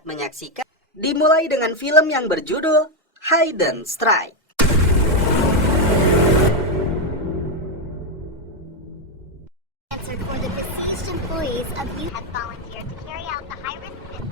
Selamat menyaksikan. Dimulai dengan film yang berjudul Hidden Strike. Answered for the besieged employees of you have volunteered to carry out the high-risk mission.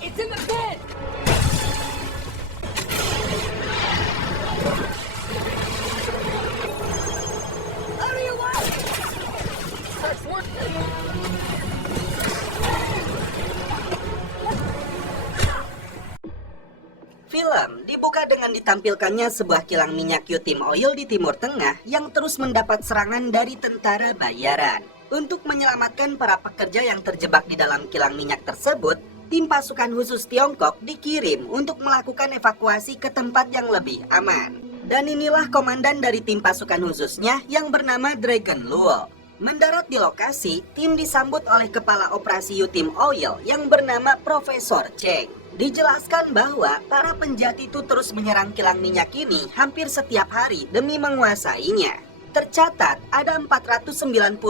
It's in the bin! How do you want it? Starts working. Film dibuka dengan ditampilkannya sebuah kilang minyak Yutim Oil di Timur Tengah yang terus mendapat serangan dari tentara bayaran. Untuk menyelamatkan para pekerja yang terjebak di dalam kilang minyak tersebut, tim pasukan khusus Tiongkok dikirim untuk melakukan evakuasi ke tempat yang lebih aman. Dan inilah komandan dari tim pasukan khususnya yang bernama Dragon Luo. Mendarat di lokasi, tim disambut oleh kepala operasi Yutim Oil yang bernama Profesor Cheng. Dijelaskan bahwa para penjati itu terus menyerang kilang minyak ini hampir setiap hari demi menguasainya. Tercatat ada 498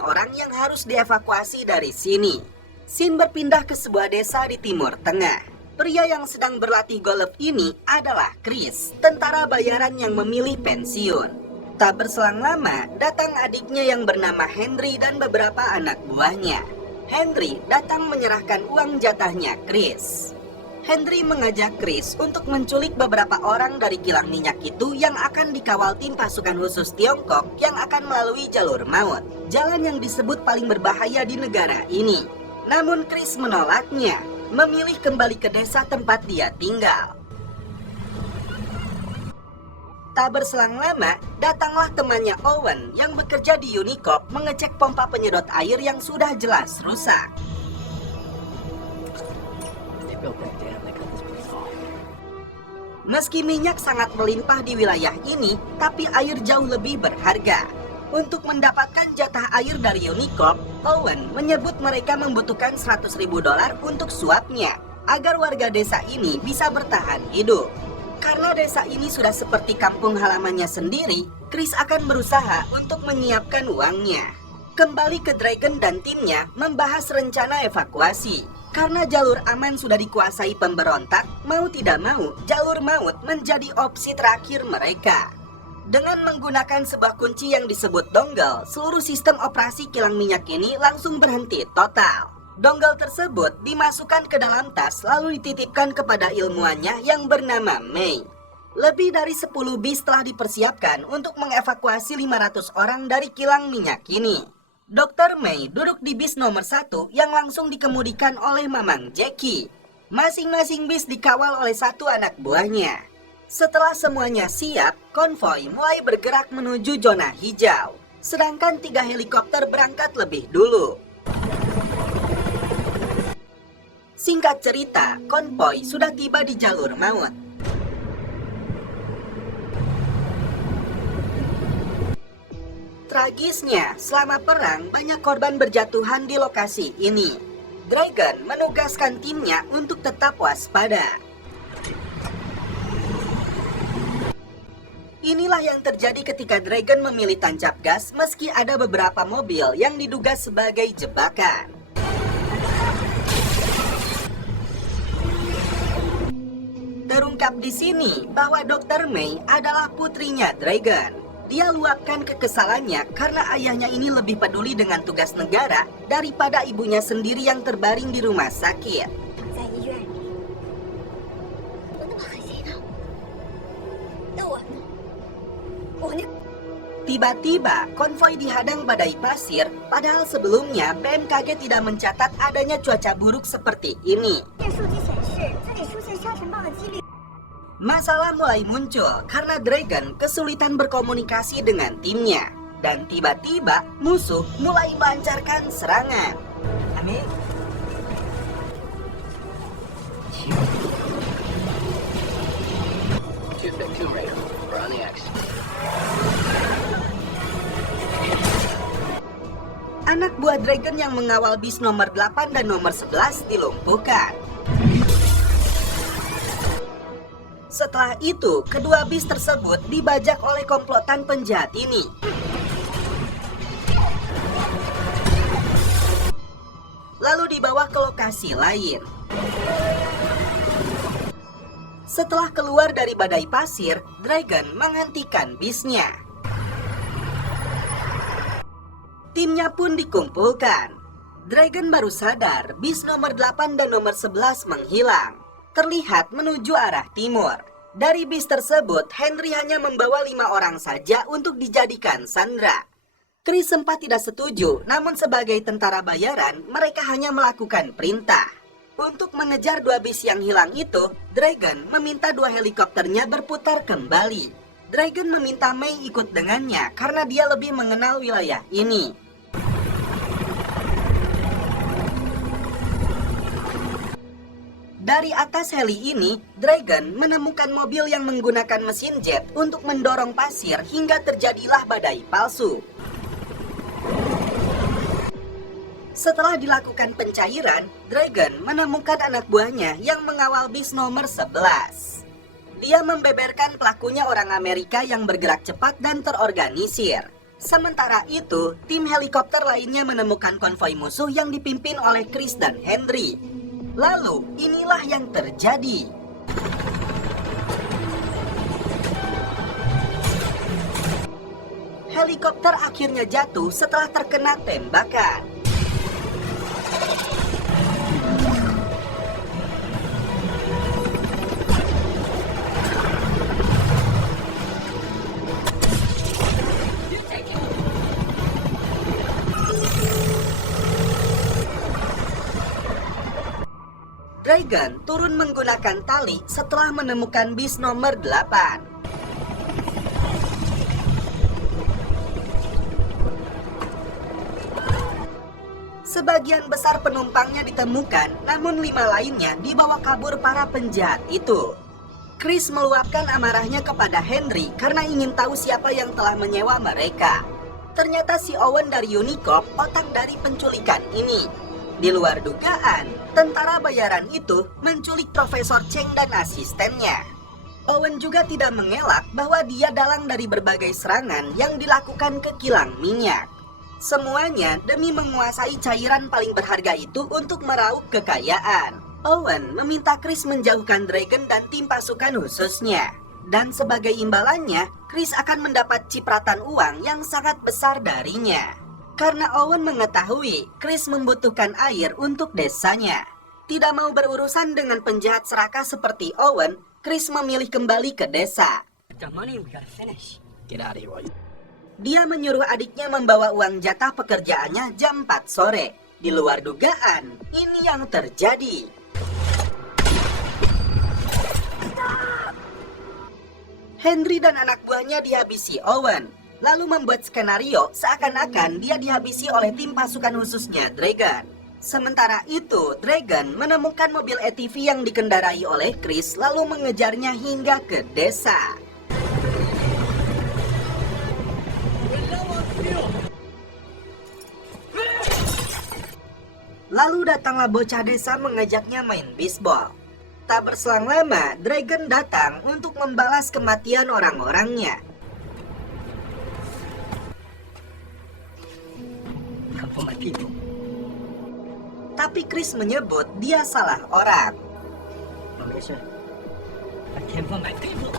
orang yang harus dievakuasi dari sini. Scene berpindah ke sebuah desa di Timur Tengah. Pria yang sedang berlatih golf ini adalah Chris, tentara bayaran yang memilih pensiun. Tak berselang lama, datang adiknya yang bernama Henry dan beberapa anak buahnya. Henry datang menyerahkan uang jatahnya Chris. Henry mengajak Chris untuk menculik beberapa orang dari kilang minyak itu yang akan dikawal tim pasukan khusus Tiongkok yang akan melalui jalur maut, jalan yang disebut paling berbahaya di negara ini. Namun Chris menolaknya, memilih kembali ke desa tempat dia tinggal. Tak berselang lama, datanglah temannya Owen yang bekerja di Unicorp mengecek pompa penyedot air yang sudah jelas rusak. Meski minyak sangat melimpah di wilayah ini, tapi air jauh lebih berharga. Untuk mendapatkan jatah air dari Unicorp, Owen menyebut mereka membutuhkan $100.000 untuk suapnya, agar warga desa ini bisa bertahan hidup. Karena desa ini sudah seperti kampung halamannya sendiri, Chris akan berusaha untuk menyiapkan uangnya. Kembali ke Dragon dan timnya membahas rencana evakuasi. Karena jalur aman sudah dikuasai pemberontak, mau tidak mau, jalur maut menjadi opsi terakhir mereka. Dengan menggunakan sebuah kunci yang disebut dongle, seluruh sistem operasi kilang minyak ini langsung berhenti total. Dongle tersebut dimasukkan ke dalam tas lalu dititipkan kepada ilmuwannya yang bernama Mei. Lebih dari 10 bis telah dipersiapkan untuk mengevakuasi 500 orang dari kilang minyak ini. Dr. Mei duduk di bis nomor 1 yang langsung dikemudikan oleh Mamang Jackie. Masing-masing bis dikawal oleh satu anak buahnya. Setelah semuanya siap, konvoi mulai bergerak menuju zona hijau. Sedangkan 3 helikopter berangkat lebih dulu. Singkat cerita, konvoi sudah tiba di jalur maut. Tragisnya, selama perang banyak korban berjatuhan di lokasi ini. Dragon menugaskan timnya untuk tetap waspada. Inilah yang terjadi ketika Dragon memilih tancap gas meski ada beberapa mobil yang diduga sebagai jebakan. Terungkap di sini bahwa Dr. Mei adalah putrinya Dragon. Dia luapkan kekesalannya karena ayahnya ini lebih peduli dengan tugas negara daripada ibunya sendiri yang terbaring di rumah sakit. Tiba-tiba, konvoi dihadang badai pasir, padahal sebelumnya BMKG tidak mencatat adanya cuaca buruk seperti ini. Masalah mulai muncul karena Dragon kesulitan berkomunikasi dengan timnya. Dan tiba-tiba musuh mulai melancarkan serangan. me? Two-bit Tomb Raider. We're on the X. Anak buah Dragon yang mengawal bis nomor 8 dan nomor 11 dilumpuhkan. Setelah itu, kedua bis tersebut dibajak oleh komplotan penjahat ini. Lalu dibawa ke lokasi lain. Setelah keluar dari badai pasir, Dragon menghentikan bisnya. Timnya pun dikumpulkan. Dragon baru sadar bis nomor 8 dan nomor 11 menghilang. Terlihat menuju arah timur. Dari bis tersebut, Henry hanya membawa 5 orang saja untuk dijadikan sandera. Chris sempat tidak setuju, namun sebagai tentara bayaran, mereka hanya melakukan perintah. Untuk mengejar 2 bis yang hilang itu, Dragon meminta 2 helikopternya berputar kembali. Dragon meminta May ikut dengannya karena dia lebih mengenal wilayah ini. Dari atas heli ini, Dragon menemukan mobil yang menggunakan mesin jet untuk mendorong pasir hingga terjadilah badai palsu. Setelah dilakukan pencairan, Dragon menemukan anak buahnya yang mengawal bis nomor 11. Dia membeberkan pelakunya orang Amerika yang bergerak cepat dan terorganisir. Sementara itu, tim helikopter lainnya menemukan konvoi musuh yang dipimpin oleh Chris dan Henry. Lalu, inilah yang terjadi. Helikopter akhirnya jatuh setelah terkena tembakan. Dragon turun menggunakan tali setelah menemukan bis nomor 8. Sebagian besar penumpangnya ditemukan, namun 5 lainnya dibawa kabur para penjahat itu. Chris meluapkan amarahnya kepada Henry karena ingin tahu siapa yang telah menyewa mereka. Ternyata si Owen dari Unicorp otak dari penculikan ini. Di luar dugaan, tentara bayaran itu menculik Profesor Cheng dan asistennya. Owen juga tidak mengelak bahwa dia dalang dari berbagai serangan yang dilakukan ke kilang minyak. Semuanya demi menguasai cairan paling berharga itu untuk meraup kekayaan. Owen meminta Chris menjauhkan Dragon dan tim pasukan khususnya. Dan sebagai imbalannya, Chris akan mendapat cipratan uang yang sangat besar darinya. Karena Owen mengetahui Chris membutuhkan air untuk desanya. Tidak mau berurusan dengan penjahat serakah seperti Owen, Chris memilih kembali ke desa. The money we gotta finish. Get out of here while you... Dia menyuruh adiknya membawa uang jatah pekerjaannya jam 4 sore. Di luar dugaan, ini yang terjadi. Henry dan anak buahnya dihabisi Owen. Lalu membuat skenario seakan-akan dia dihabisi oleh tim pasukan khususnya Dragon. Sementara itu, Dragon menemukan mobil ATV yang dikendarai oleh Chris lalu mengejarnya hingga ke desa. Lalu datanglah bocah desa mengajaknya main bisbol. Tak berselang lama, Dragon datang untuk membalas kematian orang-orangnya. Come for my people. Tapi Chris menyebut dia salah orang. Malaysia. I came for my people.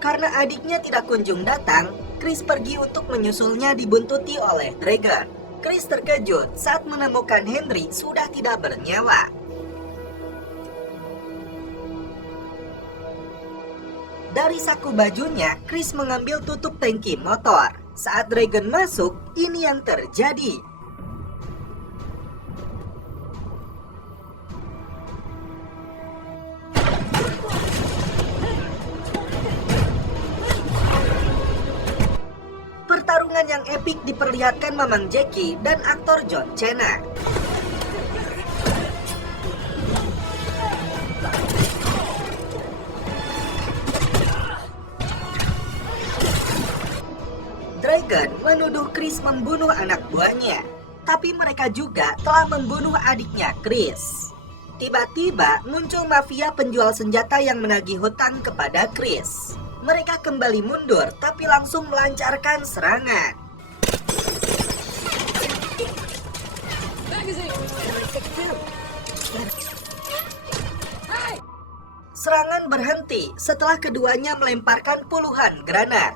Karena adiknya tidak kunjung datang, Chris pergi untuk menyusulnya dibuntuti oleh Dragon. Chris terkejut saat menemukan Henry sudah tidak bernyawa. Dari saku bajunya, Chris mengambil tutup tangki motor. Saat Dragon masuk, ini yang terjadi. Pertarungan yang epik diperlihatkan Mamang Jackie dan aktor John Cena. Dragon menuduh Chris membunuh anak buahnya, tapi mereka juga telah membunuh adiknya Chris. Tiba-tiba muncul mafia penjual senjata yang menagih hutang kepada Chris. Mereka kembali mundur tapi langsung melancarkan serangan. Serangan berhenti setelah keduanya melemparkan puluhan granat.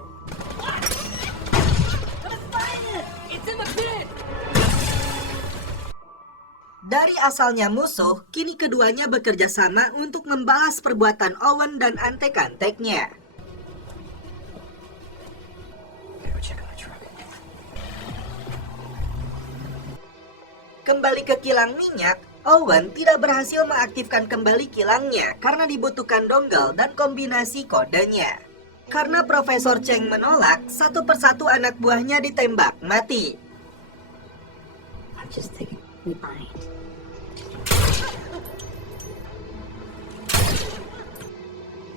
Dari asalnya musuh, kini keduanya bekerja sama untuk membalas perbuatan Owen dan antek-anteknya. Kembali ke kilang minyak, Owen tidak berhasil mengaktifkan kembali kilangnya karena dibutuhkan dongle dan kombinasi kodenya. Karena Profesor Cheng menolak, satu persatu anak buahnya ditembak mati. I'm just thinking we bind.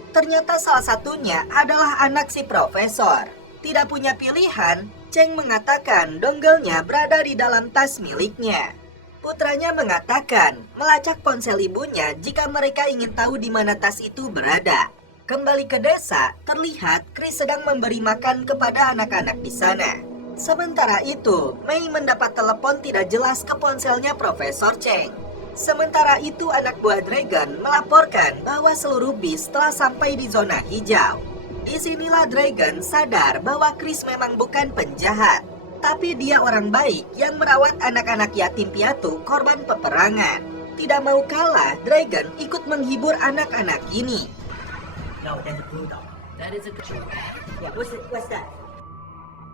Ternyata salah satunya adalah anak si profesor. Tidak punya pilihan, Cheng mengatakan dongle-nya berada di dalam tas miliknya. Putranya mengatakan melacak ponsel ibunya jika mereka ingin tahu di mana tas itu berada. Kembali ke desa, terlihat Chris sedang memberi makan kepada anak-anak di sana. Sementara itu, Mei mendapat telepon tidak jelas ke ponselnya Profesor Cheng. Sementara itu anak buah Dragon melaporkan bahwa seluruh bis telah sampai di zona hijau. Disinilah Dragon sadar bahwa Chris memang bukan penjahat, tapi dia orang baik yang merawat anak-anak yatim piatu korban peperangan. Tidak mau kalah, Dragon ikut menghibur anak-anak ini.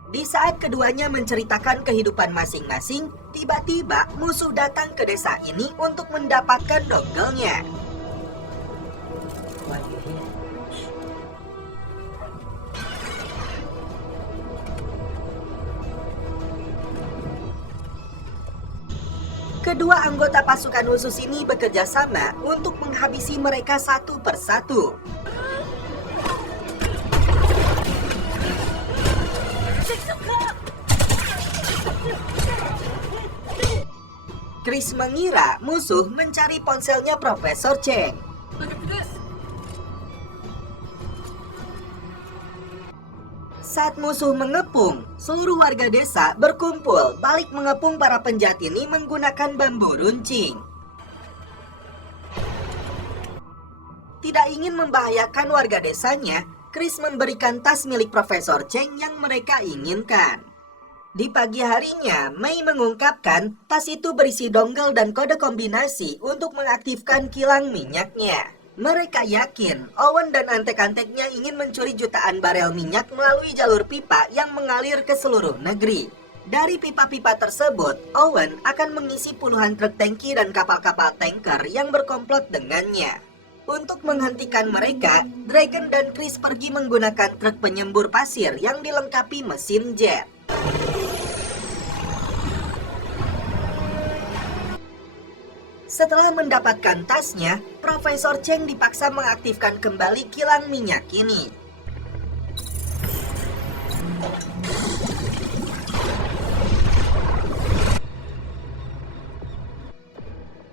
Di saat keduanya menceritakan kehidupan masing-masing, tiba-tiba musuh datang ke desa ini untuk mendapatkan dongle-nya. Kedua anggota pasukan khusus ini bekerja sama untuk menghabisi mereka satu persatu. Chris mengira musuh mencari ponselnya Profesor Cheng. Saat musuh mengepung, seluruh warga desa berkumpul balik mengepung para penjahat ini menggunakan bambu runcing. Tidak ingin membahayakan warga desanya, Chris memberikan tas milik Profesor Cheng yang mereka inginkan. Di pagi harinya, Mei mengungkapkan tas itu berisi dongle dan kode kombinasi untuk mengaktifkan kilang minyaknya. Mereka yakin Owen dan antek-anteknya ingin mencuri jutaan barel minyak melalui jalur pipa yang mengalir ke seluruh negeri. Dari pipa-pipa tersebut, Owen akan mengisi puluhan truk tangki dan kapal-kapal tanker yang berkomplot dengannya. Untuk menghentikan mereka, Dragon dan Chris pergi menggunakan truk penyembur pasir yang dilengkapi mesin jet. Setelah mendapatkan tasnya, Profesor Cheng dipaksa mengaktifkan kembali kilang minyak ini.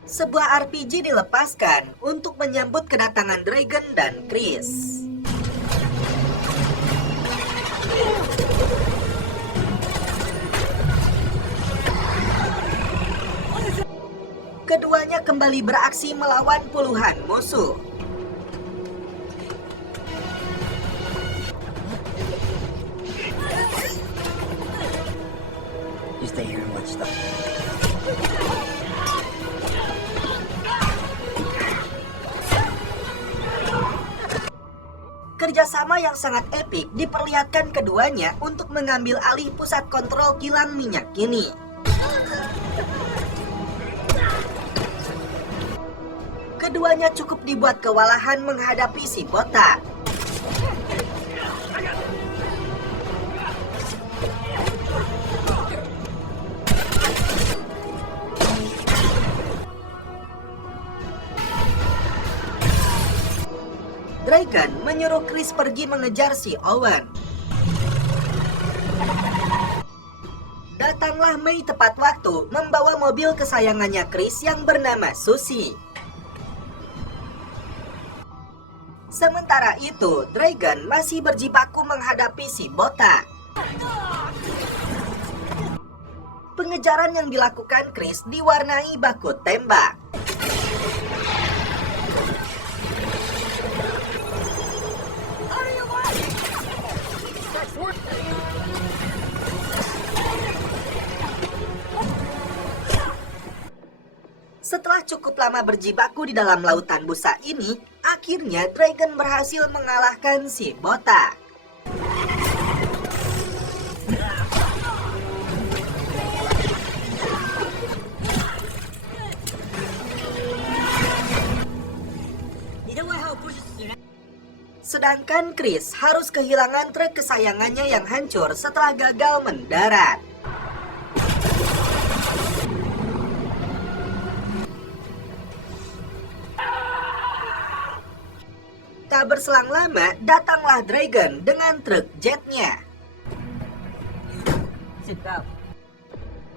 Sebuah RPG dilepaskan untuk menyambut kedatangan Dragon dan Chris. Keduanya kembali beraksi melawan puluhan musuh. You stay here and watch stuff. Kerjasama yang sangat epik diperlihatkan keduanya untuk mengambil alih pusat kontrol kilang minyak ini. Keduanya cukup dibuat kewalahan menghadapi si botak. Dragon menyuruh Chris pergi mengejar si Owen. Datanglah Mei tepat waktu membawa mobil kesayangannya Chris yang bernama Susie. Sementara itu, Dragon masih berjibaku menghadapi si botak. Pengejaran yang dilakukan Chris diwarnai baku tembak. Setelah cukup lama berjibaku di dalam lautan busa ini, akhirnya Dragon berhasil mengalahkan si botak. Sedangkan Chris harus kehilangan truk kesayangannya yang hancur setelah gagal mendarat. Tak berselang lama, datanglah Dragon dengan truk jetnya.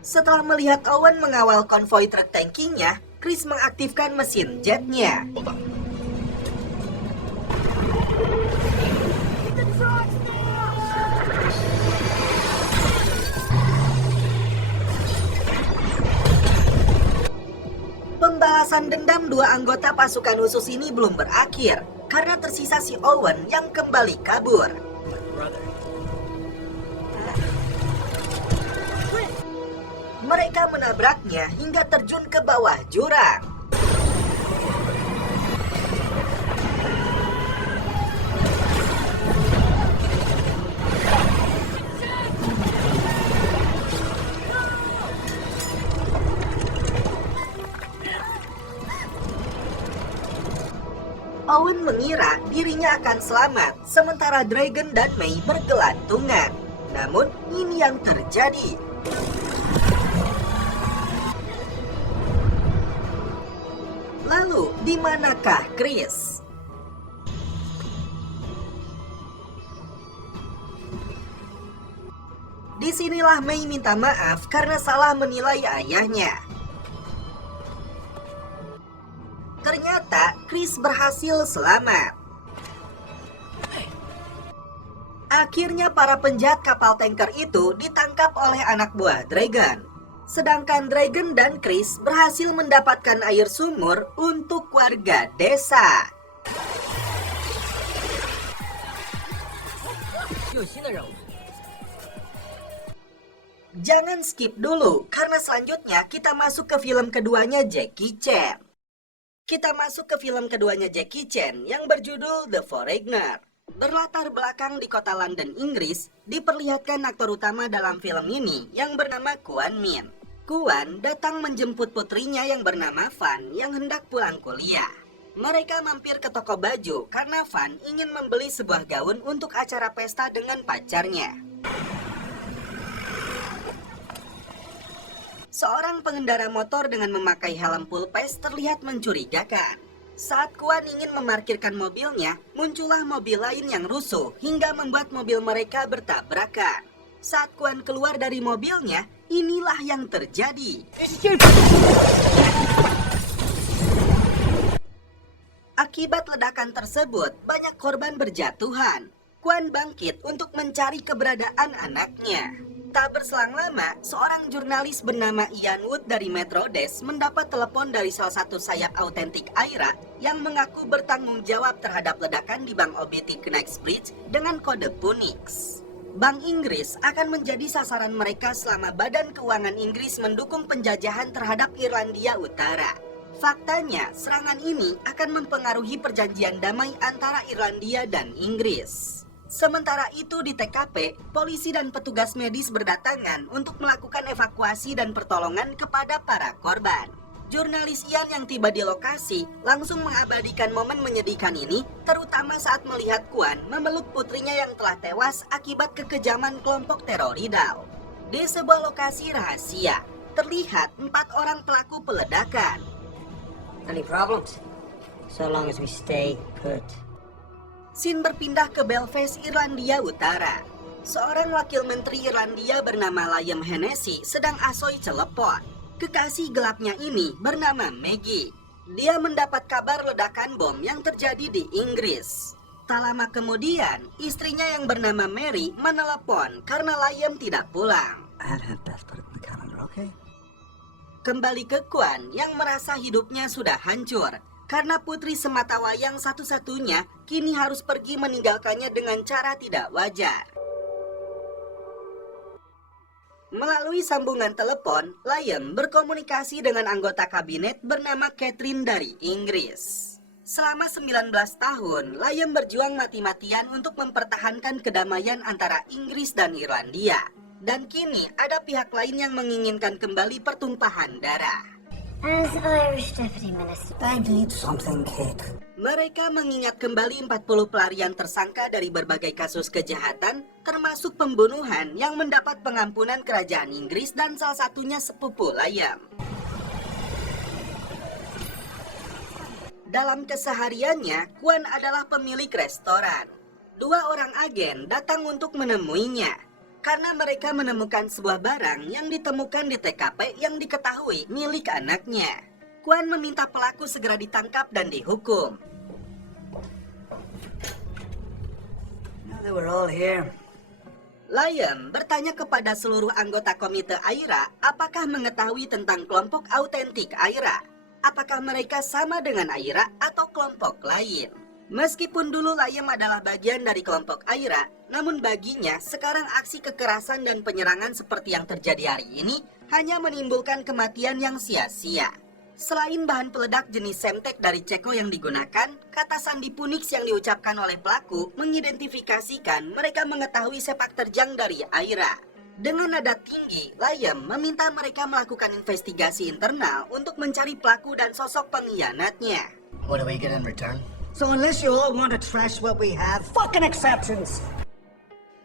Setelah melihat Owen mengawal konvoi truk tankinya, Chris mengaktifkan mesin jetnya. Pembalasan dendam dua anggota pasukan khusus ini belum berakhir, karena tersisa si Owen yang kembali kabur. Mereka menabraknya hingga terjun ke bawah jurang. Owen mengira dirinya akan selamat, sementara Dragon dan Mei bergelantungan. Namun, ini yang terjadi. Lalu, di manakah Chris? Disinilah Mei minta maaf karena salah menilai ayahnya. Ternyata Chris berhasil selamat. Akhirnya para penjahat kapal tanker itu ditangkap oleh anak buah Dragon. Sedangkan Dragon dan Chris berhasil mendapatkan air sumur untuk warga desa. Jangan skip dulu, karena selanjutnya kita masuk ke film keduanya Jackie Chan. Kita masuk ke film keduanya Jackie Chan yang berjudul The Foreigner. Berlatar belakang di kota London, Inggris, diperlihatkan aktor utama dalam film ini yang bernama Kwon Min. Kwon datang menjemput putrinya yang bernama Fan yang hendak pulang kuliah. Mereka mampir ke toko baju karena Fan ingin membeli sebuah gaun untuk acara pesta dengan pacarnya. Seorang pengendara motor dengan memakai helm full face terlihat mencurigakan. Saat Kwon ingin memarkirkan mobilnya, muncullah mobil lain yang rusuh hingga membuat mobil mereka bertabrakan. Saat Kwon keluar dari mobilnya, inilah yang terjadi. Akibat ledakan tersebut, banyak korban berjatuhan. Kwon bangkit untuk mencari keberadaan anaknya. Tak berselang lama, seorang jurnalis bernama Ian Wood dari Metro Desk mendapat telepon dari salah satu sayap autentik Aira yang mengaku bertanggung jawab terhadap ledakan di Bank OBT Knightsbridge dengan kode Punix. Bank Inggris akan menjadi sasaran mereka selama Badan Keuangan Inggris mendukung penjajahan terhadap Irlandia Utara. Faktanya, serangan ini akan mempengaruhi perjanjian damai antara Irlandia dan Inggris. Sementara itu di TKP, polisi dan petugas medis berdatangan untuk melakukan evakuasi dan pertolongan kepada para korban. Jurnalis Ian yang tiba di lokasi langsung mengabadikan momen menyedihkan ini, terutama saat melihat Kwon memeluk putrinya yang telah tewas akibat kekejaman kelompok teroridal. Di sebuah lokasi rahasia, terlihat 4 orang pelaku peledakan. Any problems? So long as we stay put. Scene berpindah ke Belfast, Irlandia Utara. Seorang wakil menteri Irlandia bernama Liam Hennessy sedang asoy celepot. Kekasih gelapnya ini bernama Maggie. Dia mendapat kabar ledakan bom yang terjadi di Inggris. Tak lama kemudian, istrinya yang bernama Mary menelepon karena Liam tidak pulang. I had Beth put it in the calendar, okay? Kembali ke Kwan yang merasa hidupnya sudah hancur. Karena putri sematawayang satu-satunya kini harus pergi meninggalkannya dengan cara tidak wajar. Melalui sambungan telepon, Liam berkomunikasi dengan anggota kabinet bernama Catherine dari Inggris. Selama 19 tahun, Liam berjuang mati-matian untuk mempertahankan kedamaian antara Inggris dan Irlandia. Dan kini ada pihak lain yang menginginkan kembali pertumpahan darah. As Irish Deputy Minister, I need something, Kate. Mereka mengingat kembali 40 pelarian tersangka dari berbagai kasus kejahatan, termasuk pembunuhan yang mendapat pengampunan kerajaan Inggris dan salah satunya sepupu Liam. Dalam kesehariannya, Kwan adalah pemilik restoran. 2 orang agen datang untuk menemuinya, karena mereka menemukan sebuah barang yang ditemukan di TKP yang diketahui milik anaknya. Kwan meminta pelaku segera ditangkap dan dihukum. Now that we're all here, Liam bertanya kepada seluruh anggota komite Aira apakah mengetahui tentang kelompok autentik Aira. Apakah mereka sama dengan Aira atau kelompok lain? Meskipun dulu Liam adalah bagian dari kelompok Aira, namun baginya sekarang aksi kekerasan dan penyerangan seperti yang terjadi hari ini hanya menimbulkan kematian yang sia-sia. Selain bahan peledak jenis semtek dari Ceko yang digunakan, kata sandi Punix yang diucapkan oleh pelaku mengidentifikasikan mereka mengetahui sepak terjang dari Aira. Dengan nada tinggi, Liam meminta mereka melakukan investigasi internal untuk mencari pelaku dan sosok pengkhianatnya. What do we get in return? so unless you all want to trash what we have, fucking exceptions.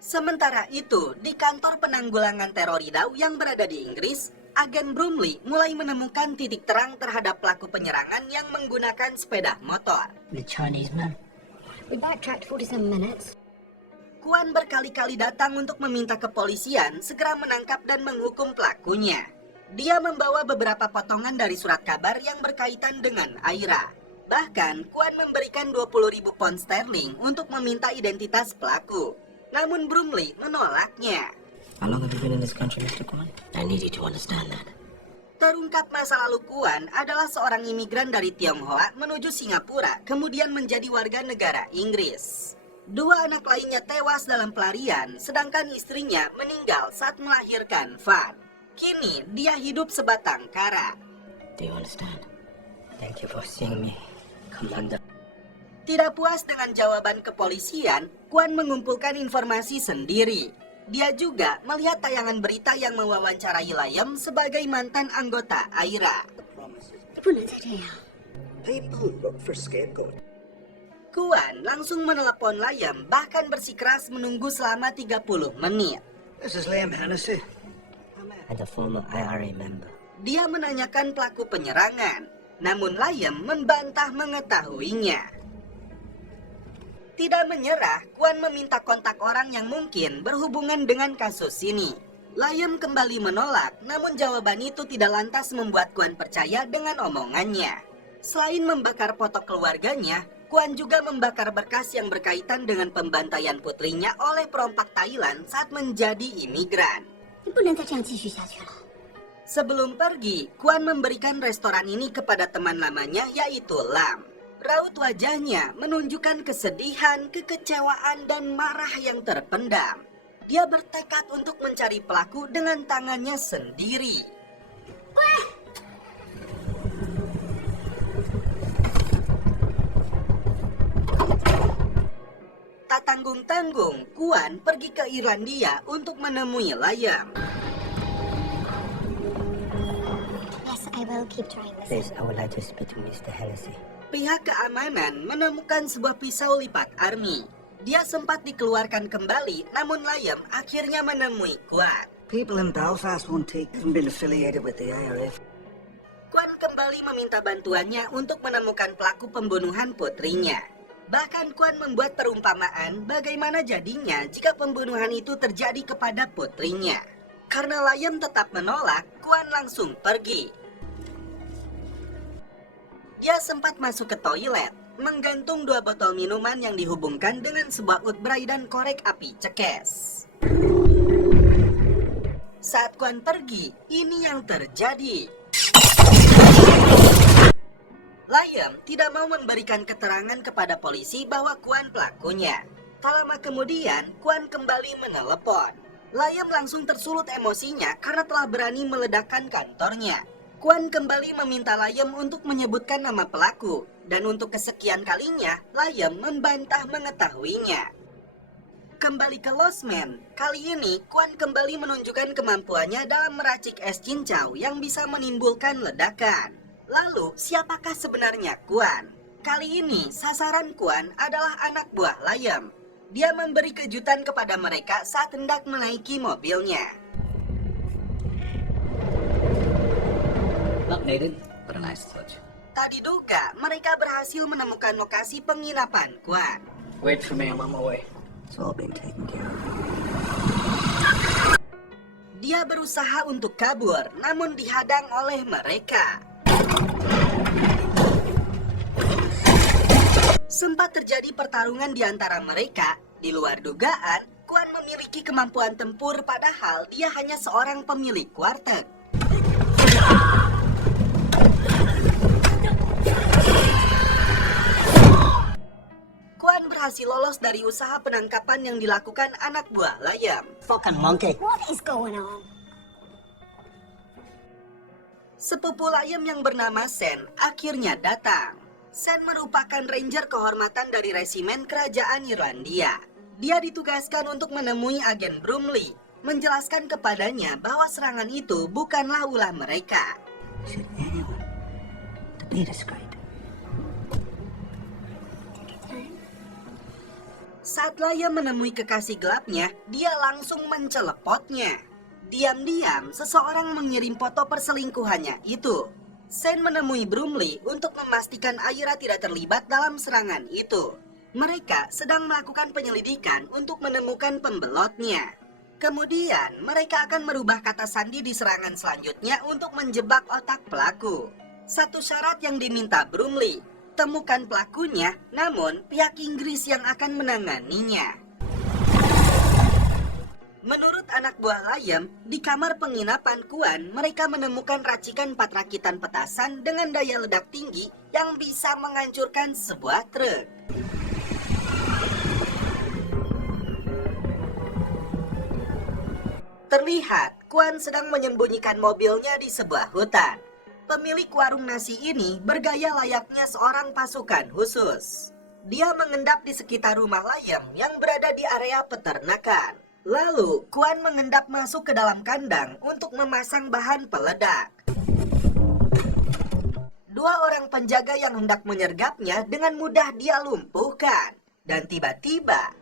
Sementara itu, di kantor penanggulangan teroridau yang berada di Inggris, agen Bromley mulai menemukan titik terang terhadap pelaku penyerangan yang menggunakan sepeda motor. The Chinese man. We backtracked 47 minutes. Kwan berkali-kali datang untuk meminta kepolisian segera menangkap dan menghukum pelakunya. Dia membawa beberapa potongan dari surat kabar yang berkaitan dengan Aira. Bahkan, Kwan memberikan 20.000 pound sterling untuk meminta identitas pelaku. Namun Bromley menolaknya. How long have you been in this country, Mr. Kwan? I need you to understand that. Terungkap masa lalu Kwan adalah seorang imigran dari Tionghoa menuju Singapura, kemudian menjadi warga negara Inggris. 2 anak lainnya tewas dalam pelarian, sedangkan istrinya meninggal saat melahirkan Van. Kini dia hidup sebatang kara. Do you understand? Thank you for seeing me, Commander. Tidak puas dengan jawaban kepolisian, Kwan mengumpulkan informasi sendiri. Dia juga melihat tayangan berita yang mewawancarai Liam sebagai mantan anggota Aira. People look for scapegoat. Kwan langsung menelepon Liam, bahkan bersikeras menunggu selama 30 menit. This is Liam Hennessy. And a former IRA member. Dia menanyakan pelaku penyerangan, namun Liam membantah mengetahuinya. Tidak menyerah, Kwan meminta kontak orang yang mungkin berhubungan dengan kasus ini. Liam kembali menolak, namun jawaban itu tidak lantas membuat Kwan percaya dengan omongannya. Selain membakar foto keluarganya, Kwan juga membakar berkas yang berkaitan dengan pembantaian putrinya oleh perompak Thailand saat menjadi imigran. Sebelum pergi, Kwan memberikan restoran ini kepada teman lamanya yaitu Lam. Raut wajahnya menunjukkan kesedihan, kekecewaan, dan marah yang terpendam. Dia bertekad untuk mencari pelaku dengan tangannya sendiri. Tak tanggung-tanggung, Kwan pergi ke Irlandia untuk menemui Liam. Yes, I will keep trying this. Please, I would like to speak to Mr. Hennessy. Pihak keamanan menemukan sebuah pisau lipat army. Dia sempat dikeluarkan kembali, namun Liam akhirnya menemui Kwan. People in Belfast won't take and been affiliated with the IRA. Kwan kembali meminta bantuannya untuk menemukan pelaku pembunuhan putrinya. Bahkan Quan membuat perumpamaan bagaimana jadinya jika pembunuhan itu terjadi kepada putrinya. Karena Liam tetap menolak, Quan langsung pergi. Dia sempat masuk ke toilet, menggantung 2 botol minuman yang dihubungkan dengan sebuah utbray dan korek api cekes. Saat Quan pergi, ini yang terjadi. Liam tidak mau memberikan keterangan kepada polisi bahwa Quan pelakunya. Tak lama kemudian, Quan kembali menelepon. Liam langsung tersulut emosinya karena telah berani meledakkan kantornya. Quan kembali meminta Liam untuk menyebutkan nama pelaku, dan untuk kesekian kalinya, Liam membantah mengetahuinya. Kembali ke Lost Man, kali ini Quan kembali menunjukkan kemampuannya dalam meracik es cincau yang bisa menimbulkan ledakan. Lalu, siapakah sebenarnya Quan? Kali ini, sasaran Quan adalah anak buah Liam. Dia memberi kejutan kepada mereka saat hendak menaiki mobilnya. Not needed, but a nice touch. Tak diduga, mereka berhasil menemukan lokasi penginapan Quan. Wait for me, I'm on my way. It's all being taken care of. Dia berusaha untuk kabur, namun dihadang oleh mereka. Sempat terjadi pertarungan di antara mereka. Di luar dugaan, Quan memiliki kemampuan tempur padahal dia hanya seorang pemilik warteg. Quan berhasil lolos dari usaha penangkapan yang dilakukan anak buah Liam. Fucking monkey. What is going on? Sepupu Liam yang bernama Sen akhirnya datang. Sen merupakan ranger kehormatan dari resimen kerajaan Irlandia. Dia ditugaskan untuk menemui agen Brumley, menjelaskan kepadanya bahwa serangan itu bukanlah ulah mereka. Should anyone to be discreet? Saat Liam menemui kekasih gelapnya, dia langsung mencelepotnya. Diam-diam, seseorang mengirim foto perselingkuhannya itu. Sen menemui Brumley untuk memastikan Aira tidak terlibat dalam serangan itu. Mereka sedang melakukan penyelidikan untuk menemukan pembelotnya. Kemudian, mereka akan merubah kata sandi di serangan selanjutnya untuk menjebak otak pelaku. Satu syarat yang diminta Brumley, temukan pelakunya, namun pihak Inggris yang akan menanganinya. Menurut anak buah Liam, di kamar penginapan Quan, mereka menemukan racikan 4 rakitan petasan dengan daya ledak tinggi yang bisa menghancurkan sebuah truk. Terlihat, Quan sedang menyembunyikan mobilnya di sebuah hutan. Pemilik warung nasi ini bergaya layaknya seorang pasukan khusus. Dia mengendap di sekitar rumah Liam yang berada di area peternakan. Lalu, Quan mengendap masuk ke dalam kandang untuk memasang bahan peledak. 2 orang penjaga yang hendak menyergapnya dengan mudah dia lumpuhkan. Dan tiba-tiba,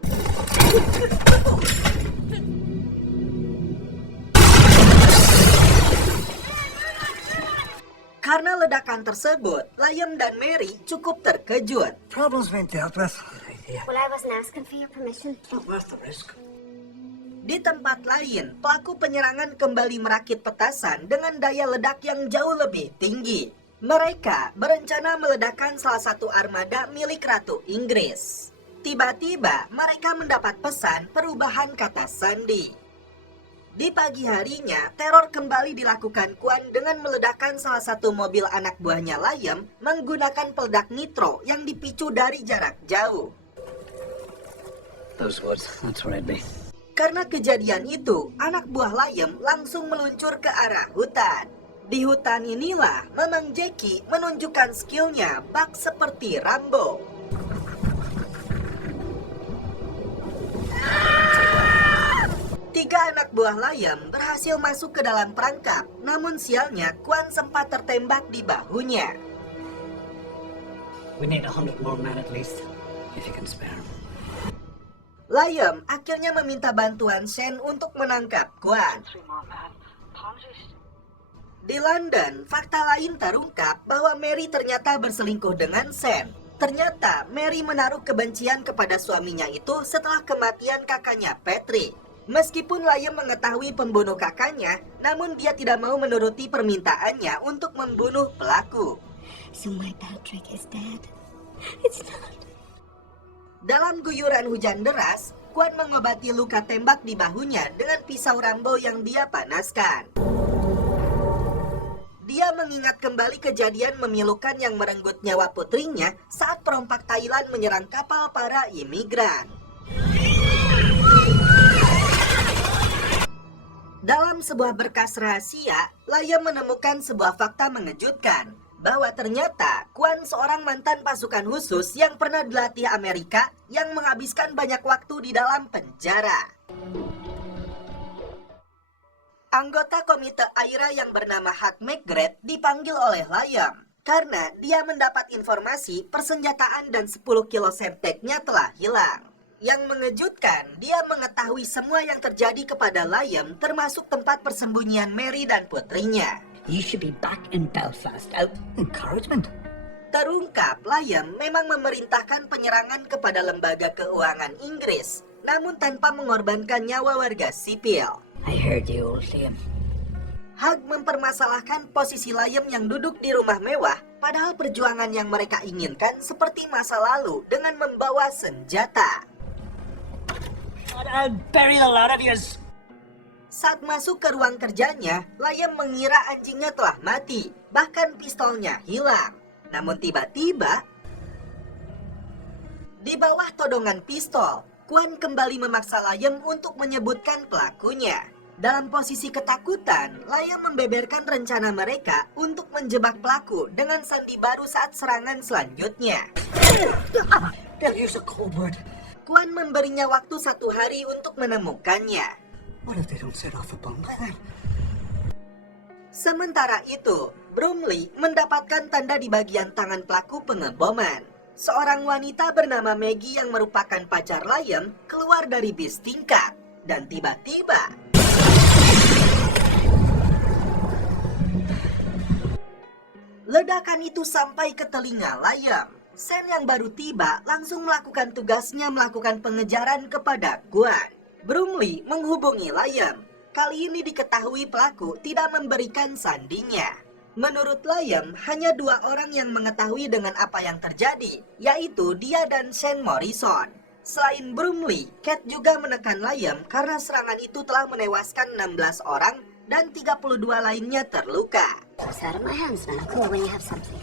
karena ledakan tersebut, Liam dan Mary cukup terkejut. Problems been dealt with. Well, I wasn't asking for your permission. It's not worth the risk. Di tempat lain, pelaku penyerangan kembali merakit petasan dengan daya ledak yang jauh lebih tinggi. Mereka berencana meledakkan salah satu armada milik Ratu Inggris. Tiba-tiba, mereka mendapat pesan perubahan kata sandi. Di pagi harinya, teror kembali dilakukan Quan dengan meledakkan salah satu mobil anak buahnya Liam menggunakan peledak nitro yang dipicu dari jarak jauh. Those woods, that's where I'd be. Karena kejadian itu, anak buah Liam langsung meluncur ke arah hutan. Di hutan inilah, Mamang Jackie menunjukkan skillnya bak seperti Rambo. Tiga anak buah Liam berhasil masuk ke dalam perangkap, namun sialnya Quan sempat tertembak di bahunya. We need 100 more men at least, if you can spare 'em. Liam akhirnya meminta bantuan Sen untuk menangkap Quan. Di London, fakta lain terungkap bahwa Mary ternyata berselingkuh dengan Sen. Ternyata Mary menaruh kebencian kepada suaminya itu setelah kematian kakaknya Patrick. Meskipun Liam mengetahui pembunuh kakaknya, namun dia tidak mau menuruti permintaannya untuk membunuh pelaku. So my Patrick is dead. It's not. Dalam guyuran hujan deras, Kwan mengobati luka tembak di bahunya dengan pisau Rambo yang dia panaskan. Dia mengingat kembali kejadian memilukan yang merenggut nyawa putrinya saat perompak Thailand menyerang kapal para imigran. Dalam sebuah berkas rahasia, Liam menemukan sebuah fakta mengejutkan bahwa ternyata Kwan seorang mantan pasukan khusus yang pernah dilatih Amerika yang menghabiskan banyak waktu di dalam penjara. Anggota komite AIRA yang bernama Hugh McGrath dipanggil oleh Liam karena dia mendapat informasi persenjataan dan 10 kilo semteknya telah hilang. Yang mengejutkan, dia mengetahui semua yang terjadi kepada Liam termasuk tempat persembunyian Mary dan putrinya. You should be back in Belfast. Oh, encouragement. Terungkap, Liam memang memerintahkan penyerangan kepada lembaga keuangan Inggris, namun tanpa mengorbankan nyawa warga sipil. I heard you, old Liam. Hugh mempermasalahkan posisi Liam yang duduk di rumah mewah, padahal perjuangan yang mereka inginkan seperti masa lalu dengan membawa senjata. I'll bury the lot of yous. Saat masuk ke ruang kerjanya, Liam mengira anjingnya telah mati, bahkan pistolnya hilang. Namun tiba-tiba, di bawah todongan pistol, Kwan kembali memaksa Liam untuk menyebutkan pelakunya. Dalam posisi ketakutan, Liam membeberkan rencana mereka untuk menjebak pelaku dengan sandi baru saat serangan selanjutnya. They'll use a code word. Kwan memberinya waktu 1 hari untuk menemukannya. What if they don't set off a bomb by then? Sementara itu, Bromley mendapatkan tanda di bagian tangan pelaku pengeboman. Seorang wanita bernama Maggie yang merupakan pacar Liam keluar dari bis tingkat. Dan tiba-tiba, ledakan itu sampai ke telinga Liam. Sam yang baru tiba langsung melakukan tugasnya melakukan pengejaran kepada Kwan. Bromley menghubungi Liam. Kali ini diketahui pelaku tidak memberikan sandinya. Menurut Liam, hanya 2 orang yang mengetahui dengan apa yang terjadi, yaitu dia dan Shane Morrison. Selain Bromley, Cat juga menekan Liam karena serangan itu telah menewaskan 16 orang dan 32 lainnya terluka. It's out of my hands, man. Cool when you have something.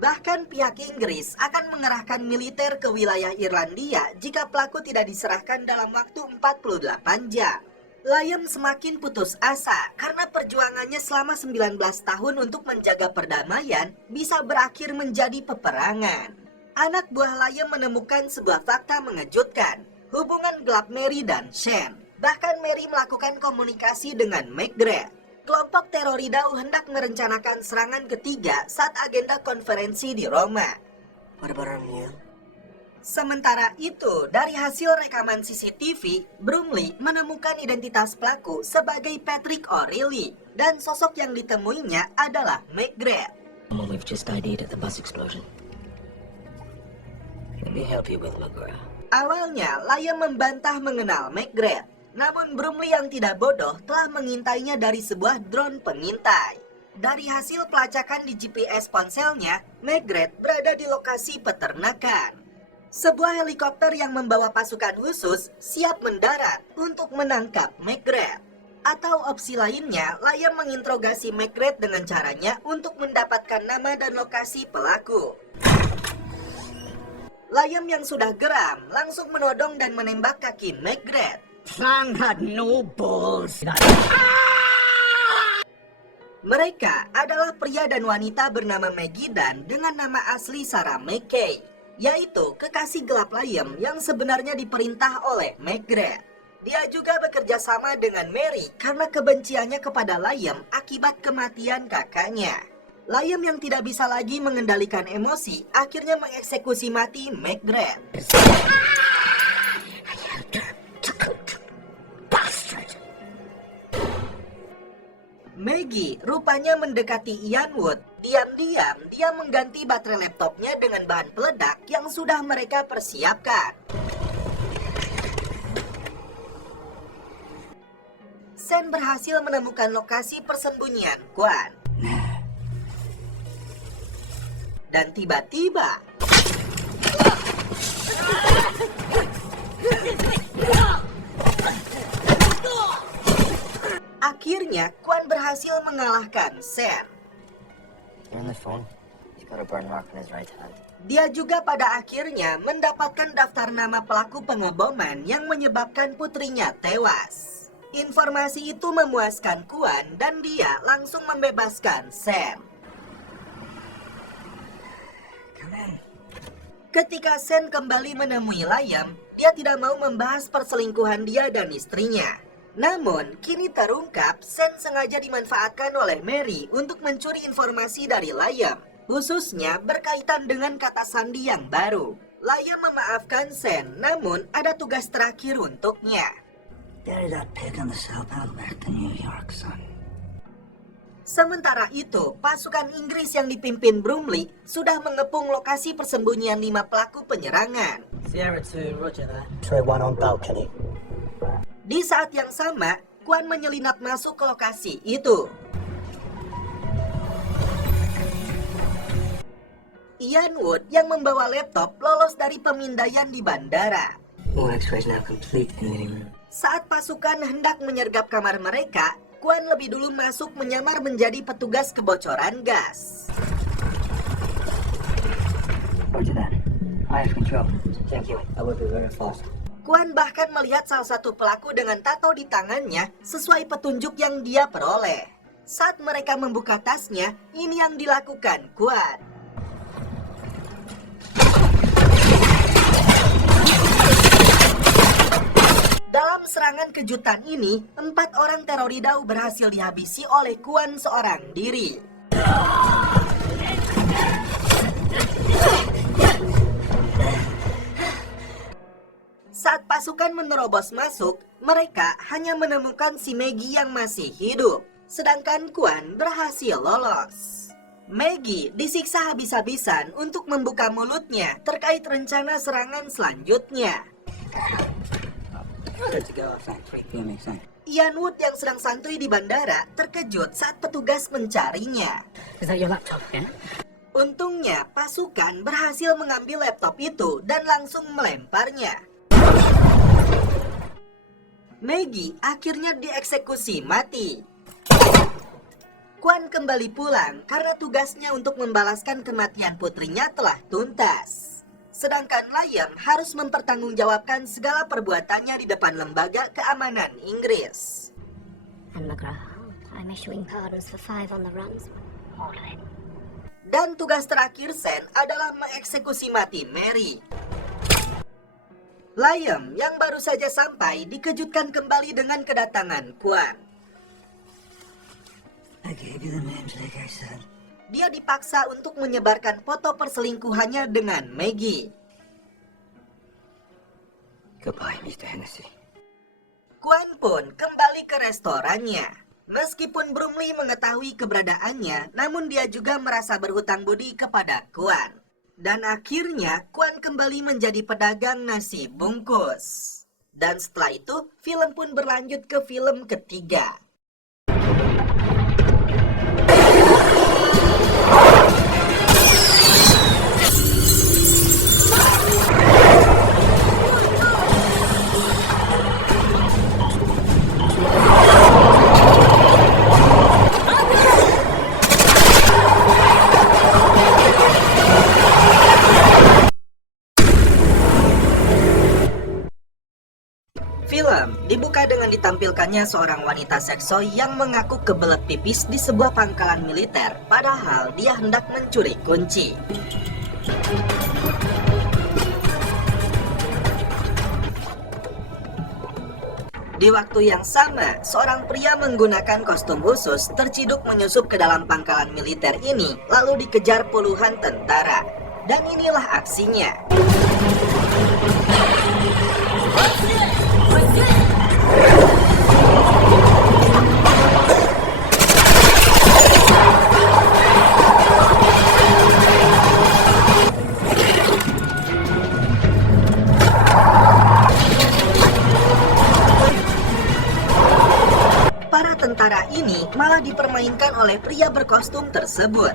Bahkan pihak Inggris akan mengerahkan militer ke wilayah Irlandia jika pelaku tidak diserahkan dalam waktu 48 jam. Liam semakin putus asa karena perjuangannya selama 19 tahun untuk menjaga perdamaian bisa berakhir menjadi peperangan. Anak buah Liam menemukan sebuah fakta mengejutkan, hubungan gelap Mary dan Shane. Bahkan Mary melakukan komunikasi dengan McGrath. Kelompok teroridau hendak merencanakan serangan ketiga saat agenda konferensi di Roma. What about our meal? Sementara itu, dari hasil rekaman CCTV, Bromley menemukan identitas pelaku sebagai Patrick O'Reilly dan sosok yang ditemuinya adalah McGrath. Someone we've just ID'd at the bus explosion. Let me help you with McGrath. Awalnya, Liam membantah mengenal McGrath. Namun Bromley yang tidak bodoh telah mengintainya dari sebuah drone pengintai. Dari hasil pelacakan di GPS ponselnya, McGrath berada di lokasi peternakan. Sebuah helikopter yang membawa pasukan khusus siap mendarat untuk menangkap McGrath. Atau opsi lainnya, Liam menginterogasi McGrath dengan caranya untuk mendapatkan nama dan lokasi pelaku. Liam yang sudah geram langsung menodong dan menembak kaki McGrath. Plan had no balls. Mereka adalah pria dan wanita bernama Maggie dan dengan nama asli Sarah McKay, yaitu kekasih gelap Liam yang sebenarnya diperintah oleh McGrath. Dia juga bekerja sama dengan Mary karena kebenciannya kepada Liam akibat kematian kakaknya. Liam yang tidak bisa lagi mengendalikan emosi akhirnya mengeksekusi mati McGrath. Maggie rupanya mendekati Ian Wood. Diam-diam dia mengganti baterai laptopnya dengan bahan peledak yang sudah mereka persiapkan. Sen berhasil menemukan lokasi persembunyian Kwan. Dan tiba-tiba akhirnya Kwan berhasil mengalahkan Sen. You're on the phone? He's got a burn mark on his right hand. Dia juga pada akhirnya mendapatkan daftar nama pelaku pengeboman yang menyebabkan putrinya tewas. Informasi itu memuaskan Kwan dan dia langsung membebaskan Sen. Come in. Ketika Sen kembali menemui Liam, dia tidak mau membahas perselingkuhan dia dan istrinya. Namun, kini terungkap Sen sengaja dimanfaatkan oleh Mary untuk mencuri informasi dari Liam, khususnya berkaitan dengan kata sandi yang baru. Liam memaafkan Sen, namun ada tugas terakhir untuknya. Bury that pig on the southbound back to New York, son. Sementara itu, pasukan Inggris yang dipimpin Brumley sudah mengepung lokasi persembunyian 5 pelaku penyerangan. Sierra 2, roger that. Try one on balcony. Di saat yang sama, Kwan menyelinap masuk ke lokasi itu. Ian Wood yang membawa laptop lolos dari pemindaian di bandara. All X-rays now complete in the living room. Saat pasukan hendak menyergap kamar mereka, Kwan lebih dulu masuk menyamar menjadi petugas kebocoran gas. Roger that. I have control. Thank you. I will be very fast. Kwan bahkan melihat salah satu pelaku dengan tato di tangannya sesuai petunjuk yang dia peroleh. Saat mereka membuka tasnya, ini yang dilakukan Kwan. Dalam serangan kejutan ini, 4 orang teroridau berhasil dihabisi oleh Kwan seorang diri. Saat pasukan menerobos masuk, mereka hanya menemukan si Maggie yang masih hidup, sedangkan Kwan berhasil lolos. Maggie disiksa habis-habisan untuk membuka mulutnya terkait rencana serangan selanjutnya. Good to go, son. 3 p.m. son. Ian Wood yang sedang santuy di bandara terkejut saat petugas mencarinya. Is that your laptop, yeah? Untungnya, pasukan berhasil mengambil laptop itu dan langsung melemparnya. Maggie akhirnya dieksekusi mati. Kwan kembali pulang karena tugasnya untuk membalaskan kematian putrinya telah tuntas. Sedangkan Liam harus mempertanggungjawabkan segala perbuatannya di depan lembaga keamanan Inggris. And McGraw, I'm issuing pardons for 5 on the runs. Order it. Dan tugas terakhir Sen adalah mengeksekusi mati Mary. Liam yang baru saja sampai dikejutkan kembali dengan kedatangan Kwan. I gave you the names like I said. Dia dipaksa untuk menyebarkan foto perselingkuhannya dengan Maggie. Goodbye, Mr. Hennessy. Kwan pun kembali ke restorannya. Meskipun Brumley mengetahui keberadaannya, namun dia juga merasa berhutang budi kepada Kwan. Dan akhirnya Kwan kembali menjadi pedagang nasi bungkus. Dan setelah itu, film pun berlanjut ke film ketiga. Film dibuka dengan ditampilkannya seorang wanita seksoi yang mengaku kebelet pipis di sebuah pangkalan militer, padahal dia hendak mencuri kunci. Di waktu yang sama, seorang pria menggunakan kostum khusus terciduk menyusup ke dalam pangkalan militer ini, lalu dikejar puluhan tentara. Dan inilah aksinya. pria berkostum tersebut.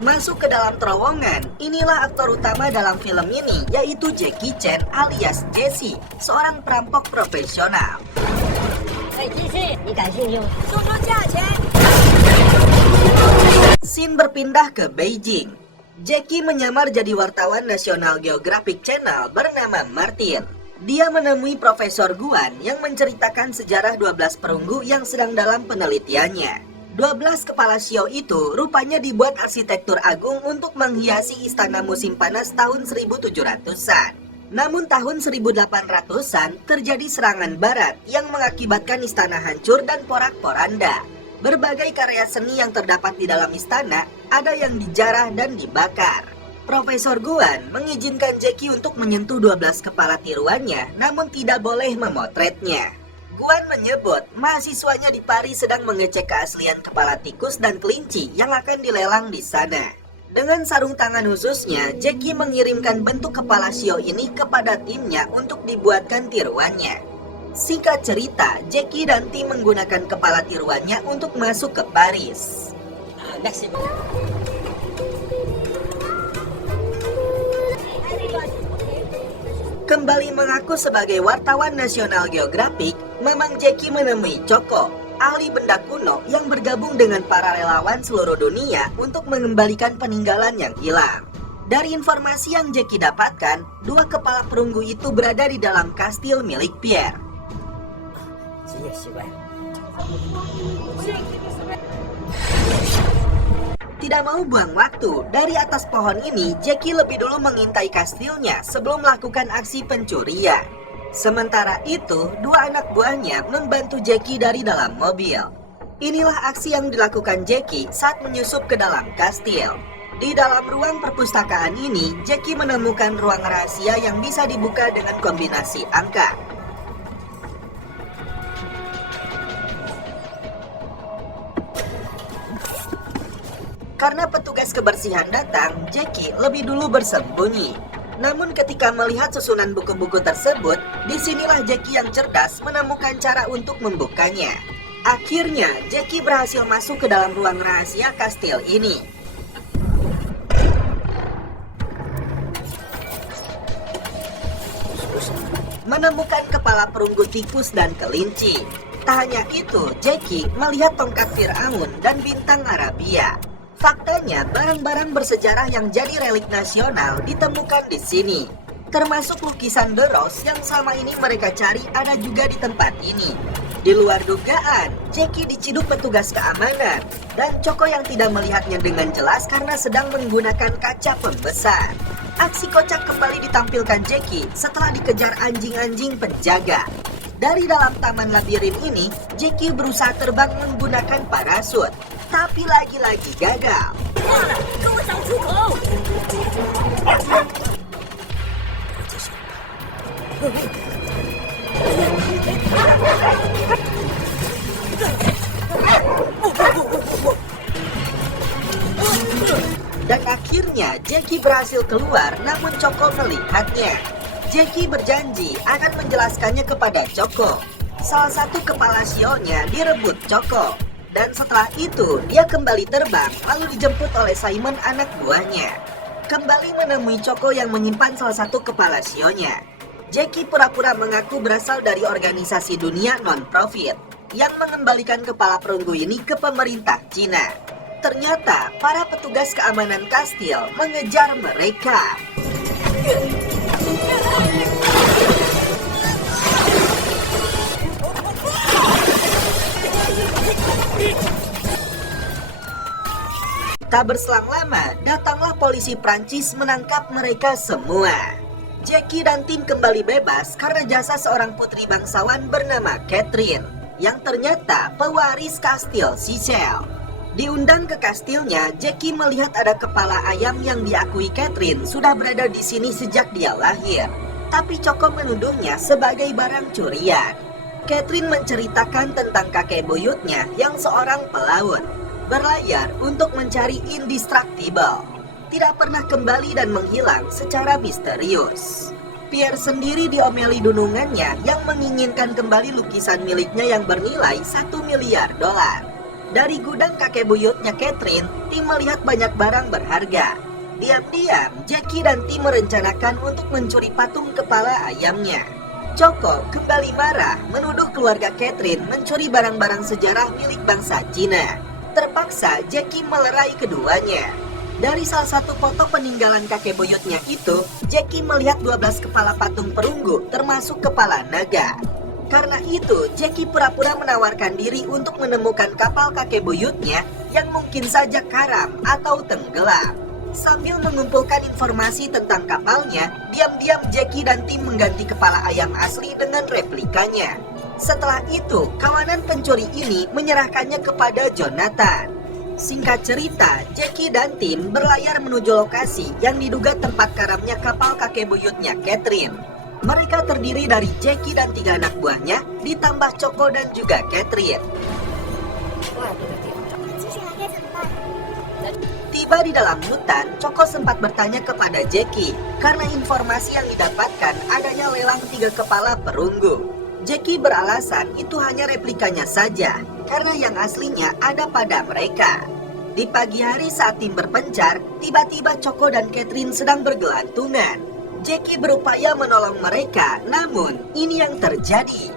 Masuk ke dalam terowongan, inilah aktor utama dalam film ini, yaitu Jackie Chan alias Jesse, seorang perampok profesional. 哎，继续，你感兴趣吗？ Scene berpindah ke Beijing. Jackie menyamar jadi wartawan National Geographic Channel bernama Martin. Dia menemui Profesor Guan yang menceritakan sejarah 12 perunggu yang sedang dalam penelitiannya. 12 kepala shio itu rupanya dibuat arsitektur agung untuk menghiasi istana musim panas tahun 1700-an. Namun tahun 1800-an terjadi serangan barat yang mengakibatkan istana hancur dan porak-poranda. Berbagai karya seni yang terdapat di dalam istana ada yang dijarah dan dibakar. Profesor Guan mengizinkan Jackie untuk menyentuh 12 kepala tiruannya, namun tidak boleh memotretnya. Guan menyebut mahasiswanya di Paris sedang mengecek keaslian kepala tikus dan kelinci yang akan dilelang di sana. Dengan sarung tangan khususnya, Jackie mengirimkan bentuk kepala shio ini kepada timnya untuk dibuatkan tiruannya. Singkat cerita, Jackie dan tim menggunakan kepala tiruannya untuk masuk ke Paris. Merci. Kembali mengaku sebagai wartawan National Geographic, Mamang Jackie menemui Choco, ahli benda kuno yang bergabung dengan para relawan seluruh dunia untuk mengembalikan peninggalan yang hilang. Dari informasi yang Jackie dapatkan, 2 kepala perunggu itu berada di dalam kastil milik Pierre. 职业习惯。 Tidak mau buang waktu, dari atas pohon ini Jackie lebih dulu mengintai kastilnya sebelum melakukan aksi pencurian. Sementara itu, 2 anak buahnya membantu Jackie dari dalam mobil. Inilah aksi yang dilakukan Jackie saat menyusup ke dalam kastil. Di dalam ruang perpustakaan ini, Jackie menemukan ruang rahasia yang bisa dibuka dengan kombinasi angka. Karena petugas kebersihan datang, Jackie lebih dulu bersembunyi. Namun ketika melihat susunan buku-buku tersebut, disinilah Jackie yang cerdas menemukan cara untuk membukanya. Akhirnya, Jackie berhasil masuk ke dalam ruang rahasia kastil ini. Menemukan kepala perunggu tikus dan kelinci. Tak hanya itu, Jackie melihat tongkat Fir'aun dan bintang Arabia. Faktanya, barang-barang bersejarah yang jadi relik nasional ditemukan di sini. Termasuk lukisan The Rose yang selama ini mereka cari ada juga di tempat ini. Di luar dugaan, Jackie diciduk petugas keamanan dan Choco yang tidak melihatnya dengan jelas karena sedang menggunakan kaca pembesar. Aksi kocak kembali ditampilkan Jackie setelah dikejar anjing-anjing penjaga. Dari dalam taman labirin ini, Jackie berusaha terbang menggunakan parasut. Tapi lagi-lagi gagal. Dan akhirnya Jackie berhasil keluar, namun Choco melihatnya. Jackie berjanji akan menjelaskannya kepada Choco. Salah satu kepala shio-nya direbut Choco. Dan setelah itu, dia kembali terbang lalu dijemput oleh Simon anak buahnya. Kembali menemui Choco yang menyimpan salah satu kepala shio-nya. Jackie pura-pura mengaku berasal dari organisasi dunia non-profit yang mengembalikan kepala perunggu ini ke pemerintah Cina. Ternyata, para petugas keamanan kastil mengejar mereka. Tak berselang lama, datanglah polisi Prancis menangkap mereka semua. Jackie dan tim kembali bebas karena jasa seorang putri bangsawan bernama Catherine, yang ternyata pewaris kastil Cecil. Diundang ke kastilnya, Jackie melihat ada kepala ayam yang diakui Catherine sudah berada di sini sejak dia lahir. tapi Choco menuduhnya sebagai barang curian. Catherine menceritakan tentang kakek buyutnya yang seorang pelaut, berlayar untuk mencari Indestructible, tidak pernah kembali dan menghilang secara misterius. Pierre sendiri diomeli dunungannya yang menginginkan kembali lukisan miliknya yang bernilai $1 miliar. Dari gudang kakek buyutnya Catherine, Tim melihat banyak barang berharga. Diam-diam, Jackie dan Tim merencanakan untuk mencuri patung kepala ayamnya. Choco kembali marah menuduh keluarga Catherine mencuri barang-barang sejarah milik bangsa Cina. Terpaksa Jackie melerai keduanya. Dari salah satu foto peninggalan kakek buyutnya itu, Jackie melihat 12 kepala patung perunggu termasuk kepala naga. Karena itu, Jackie pura-pura menawarkan diri untuk menemukan kapal kakek buyutnya yang mungkin saja karam atau tenggelam. Sambil mengumpulkan informasi tentang kapalnya, diam-diam Jackie dan Tim mengganti kepala ayam asli dengan replikanya. Setelah itu, kawanan pencuri ini menyerahkannya kepada Jonathan. Singkat cerita, Jackie dan Tim berlayar menuju lokasi yang diduga tempat karamnya kapal kakek buyutnya Catherine. Mereka terdiri dari Jackie dan 3 anak buahnya, ditambah Choco dan juga Catherine. Tiba di dalam hutan, Choco sempat bertanya kepada Jackie karena informasi yang didapatkan adanya lelang 3 kepala perunggu. Jackie beralasan itu hanya replikanya saja, karena yang aslinya ada pada mereka. Di pagi hari saat tim berpencar, tiba-tiba Choco dan Catherine sedang bergelantungan. Jackie berupaya menolong mereka, namun ini yang terjadi.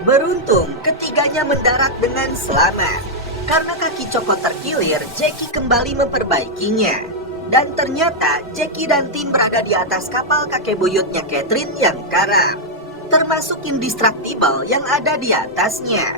Beruntung, ketiganya mendarat dengan selamat. Karena kaki Choco terkilir, Jackie kembali memperbaikinya. Dan ternyata Jackie dan Tim berada di atas kapal kakek buyutnya Catherine yang karam, termasuk Indestructible yang ada di atasnya.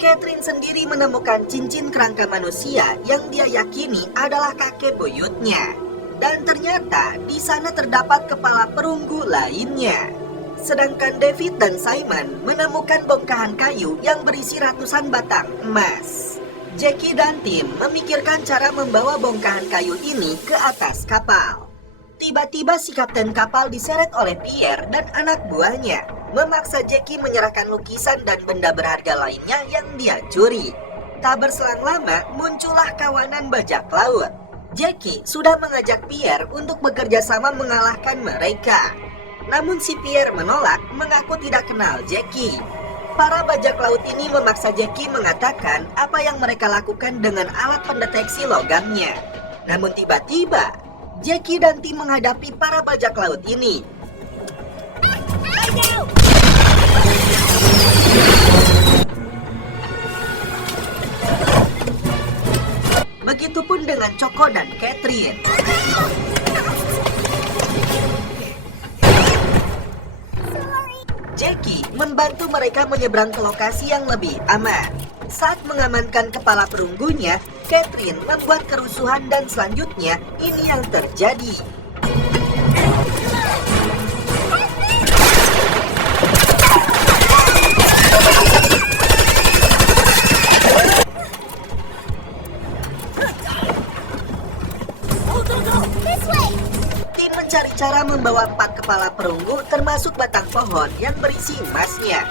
Catherine sendiri menemukan cincin kerangka manusia yang dia yakini adalah kakek buyutnya. Dan ternyata di sana terdapat kepala perunggu lainnya. Sedangkan David dan Simon menemukan bongkahan kayu yang berisi ratusan batang emas. Jackie dan Tim memikirkan cara membawa bongkahan kayu ini ke atas kapal. Tiba-tiba si kapten kapal diseret oleh Pierre dan anak buahnya, memaksa Jackie menyerahkan lukisan dan benda berharga lainnya yang dia curi. Tak berselang lama, muncullah kawanan bajak laut. Jackie sudah mengajak Pierre untuk bekerja sama mengalahkan mereka. Namun si Pierre menolak, mengaku tidak kenal Jackie. Para bajak laut ini memaksa Jackie mengatakan apa yang mereka lakukan dengan alat pendeteksi logamnya. Namun tiba-tiba, Jackie dan Tim menghadapi para bajak laut ini. Begitupun dengan Choco dan Catherine. Jackie membantu mereka menyeberang ke lokasi yang lebih aman. Saat mengamankan kepala perunggunya, Catherine membuat kerusuhan dan selanjutnya ini yang terjadi. Tim mencari cara membawa 4 kepala perunggu termasuk batang pohon yang berisi emasnya.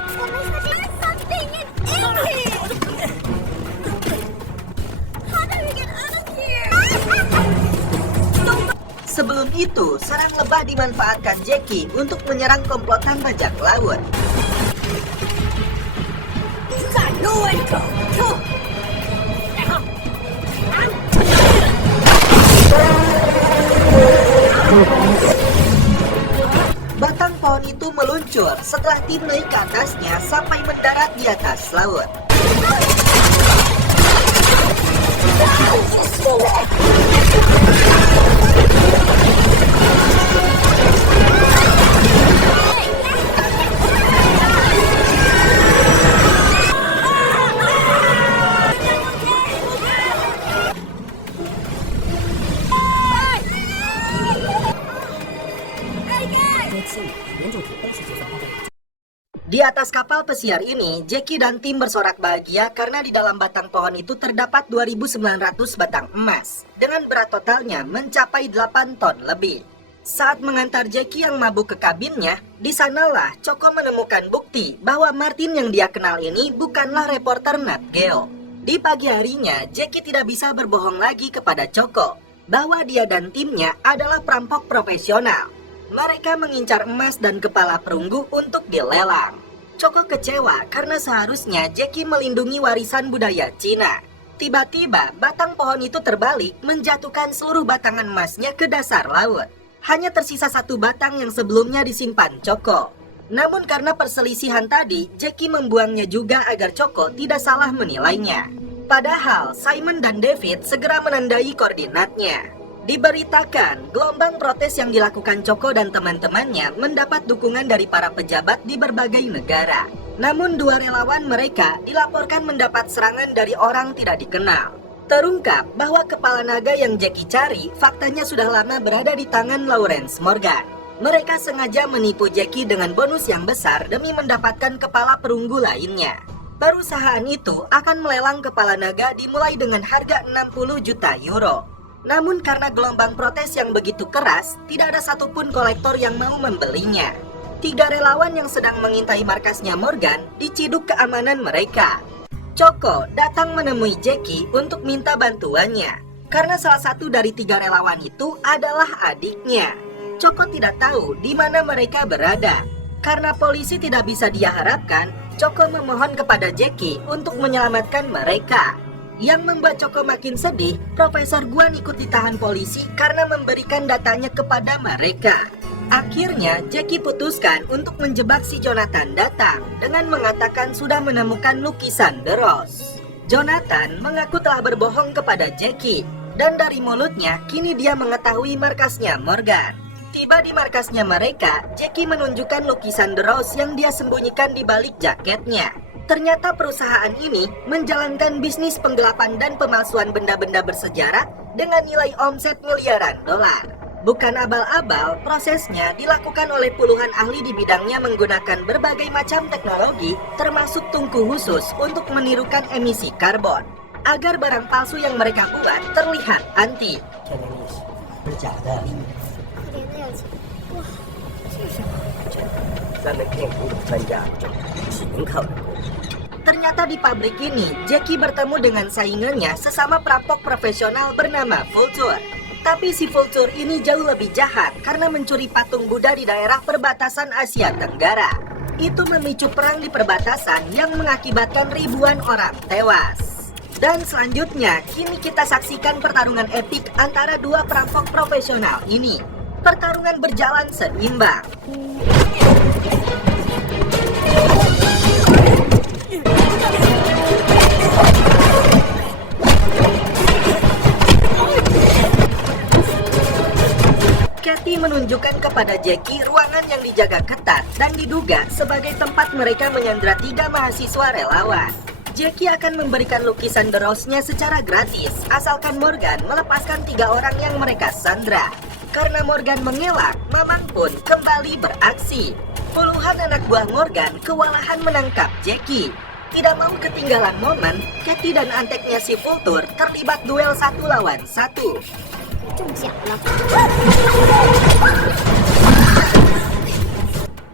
Sebelum itu, serang lebah dimanfaatkan Jackie untuk menyerang komplotan bajak laut. Batang pohon itu meluncur setelah tim naik ke atasnya sampai mendarat di atas laut. atas kapal pesiar ini, Jackie dan tim bersorak bahagia karena di dalam batang pohon itu terdapat 2.900 batang emas dengan berat totalnya mencapai 8 ton lebih. Saat mengantar Jackie yang mabuk ke kabinnya, di sanalah Choco menemukan bukti bahwa Martin yang dia kenal ini bukanlah reporter Nat Geo. Di pagi harinya, Jackie tidak bisa berbohong lagi kepada Choco bahwa dia dan timnya adalah perampok profesional. Mereka mengincar emas dan kepala perunggu untuk dilelang. Choco kecewa karena seharusnya Jackie melindungi warisan budaya Cina. Tiba-tiba batang pohon itu terbalik menjatuhkan seluruh batangan emasnya ke dasar laut. Hanya tersisa satu batang yang sebelumnya disimpan Choco. Namun karena perselisihan tadi, Jackie membuangnya juga agar Choco tidak salah menilainya. Padahal Simon dan David segera menandai koordinatnya. Diberitakan, gelombang protes yang dilakukan Choco dan teman-temannya mendapat dukungan dari para pejabat di berbagai negara. Namun dua relawan mereka dilaporkan mendapat serangan dari orang tidak dikenal. Terungkap bahwa kepala naga yang Jackie cari faktanya sudah lama berada di tangan Lawrence Morgan. Mereka sengaja menipu Jackie dengan bonus yang besar demi mendapatkan kepala perunggu lainnya. Perusahaan itu akan melelang kepala naga dimulai dengan harga 60 juta euro. Namun karena gelombang protes yang begitu keras, tidak ada satupun kolektor yang mau membelinya. 3 relawan yang sedang mengintai markasnya Morgan diciduk keamanan mereka. Choco datang menemui Jackie untuk minta bantuannya, karena salah satu dari 3 relawan itu adalah adiknya. Choco tidak tahu di mana mereka berada. Karena polisi tidak bisa dia harapkan, Choco memohon kepada Jackie untuk menyelamatkan mereka. Yang membuat Choco makin sedih, Profesor Guan ikut ditahan polisi karena memberikan datanya kepada mereka. Akhirnya, Jackie putuskan untuk menjebak si Jonathan datang dengan mengatakan sudah menemukan lukisan The Rose. Jonathan mengaku telah berbohong kepada Jackie, dan dari mulutnya kini dia mengetahui markasnya Morgan. Tiba di markasnya mereka, Jackie menunjukkan lukisan The Rose yang dia sembunyikan di balik jaketnya. Ternyata perusahaan ini menjalankan bisnis penggelapan dan pemalsuan benda-benda bersejarah dengan nilai omset miliaran dolar. Bukan abal-abal, prosesnya dilakukan oleh puluhan ahli di bidangnya menggunakan berbagai macam teknologi, termasuk tungku khusus untuk menirukan emisi karbon, agar barang palsu yang mereka buat terlihat antik. 这个历史是假的，可怜的呀，哇，这是什么？咱们骗古董专家只能靠人工。 Ternyata di pabrik ini, Jackie bertemu dengan saingannya sesama perampok profesional bernama Vulture. Tapi si Vulture ini jauh lebih jahat karena mencuri patung Buddha di daerah perbatasan Asia Tenggara. Itu memicu perang di perbatasan yang mengakibatkan ribuan orang tewas. Dan selanjutnya, kini kita saksikan pertarungan epik antara dua perampok profesional ini. Pertarungan berjalan seimbang. Kathy menunjukkan kepada Jackie ruangan yang dijaga ketat dan diduga sebagai tempat mereka menyandra 3 mahasiswa relawan. Jackie akan memberikan lukisan The Rose-nya secara gratis, asalkan Morgan melepaskan 3 orang yang mereka sandra. Karena Morgan mengelak, Mamang pun kembali beraksi. Puluhan anak buah Morgan kewalahan menangkap Jackie. Tidak mau ketinggalan momen, Kathy dan anteknya si Vulture terlibat duel 1 lawan 1. 中奖了！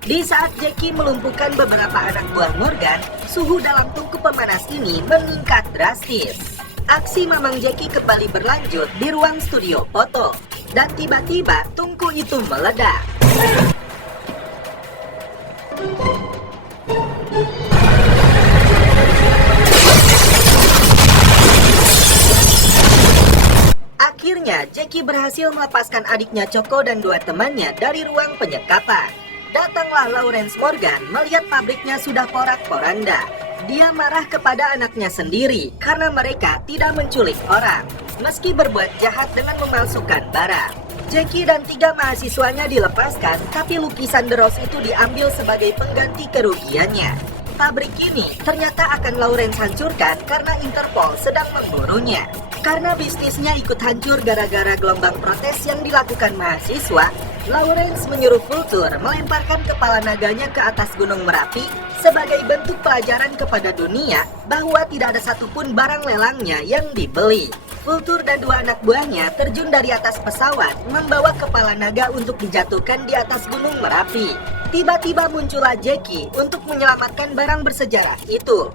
Di saat Jackie melumpuhkan beberapa anak buah Morgan, suhu dalam tungku pemanas ini meningkat drastis. Aksi Mamang Jackie kembali berlanjut di ruang studio foto. Dan tiba-tiba tungku itu meledak. Akhirnya, Jackie berhasil melepaskan adiknya Choco dan 2 temannya dari ruang penyekapan. Datanglah Lawrence Morgan melihat pabriknya sudah porak-poranda. Dia marah kepada anaknya sendiri karena mereka tidak menculik orang, meski berbuat jahat dengan memalsukan barang. Jackie dan 3 mahasiswanya dilepaskan, tapi lukisan The Rose itu diambil sebagai pengganti kerugiannya. Pabrik ini ternyata akan Lawrence hancurkan karena Interpol sedang memburunya. Karena bisnisnya ikut hancur gara-gara gelombang protes yang dilakukan mahasiswa, Lawrence menyuruh Vulture melemparkan kepala naganya ke atas Gunung Merapi sebagai bentuk pelajaran kepada dunia bahwa tidak ada satupun barang lelangnya yang dibeli. Vulture dan dua anak buahnya terjun dari atas pesawat membawa kepala naga untuk dijatuhkan di atas Gunung Merapi. Tiba-tiba muncullah Jackie untuk menyelamatkan barang bersejarah itu.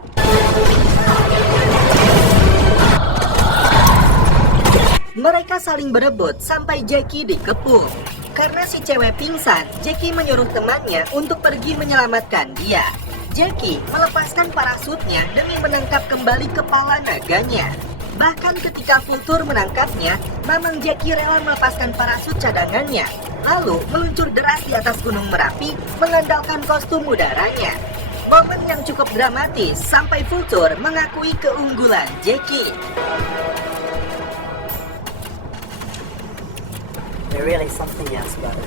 Mereka saling berebut sampai Jackie dikepung. Karena si cewek pingsan, Jackie menyuruh temannya untuk pergi menyelamatkan dia. Jackie melepaskan parasutnya demi menangkap kembali kepala naganya. Bahkan ketika Vulture menangkapnya, Mamang Jackie rela melepaskan parasut cadangannya, lalu meluncur deras di atas Gunung Merapi mengandalkan kostum udaranya. Momen yang cukup dramatis sampai Vulture mengakui keunggulan Jackie. There really something else, brother.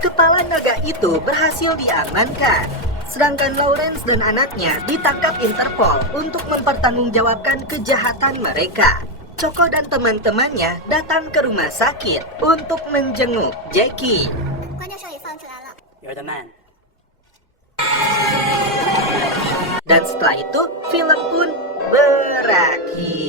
Kepala naga itu berhasil diamankan. Sedangkan Lawrence dan anaknya ditangkap Interpol untuk mempertanggungjawabkan kejahatan mereka. Choco dan teman-temannya datang ke rumah sakit untuk menjenguk Jackie. 关键时候也放出来了。 You're the man. Dan setelah itu, film pun berakhir.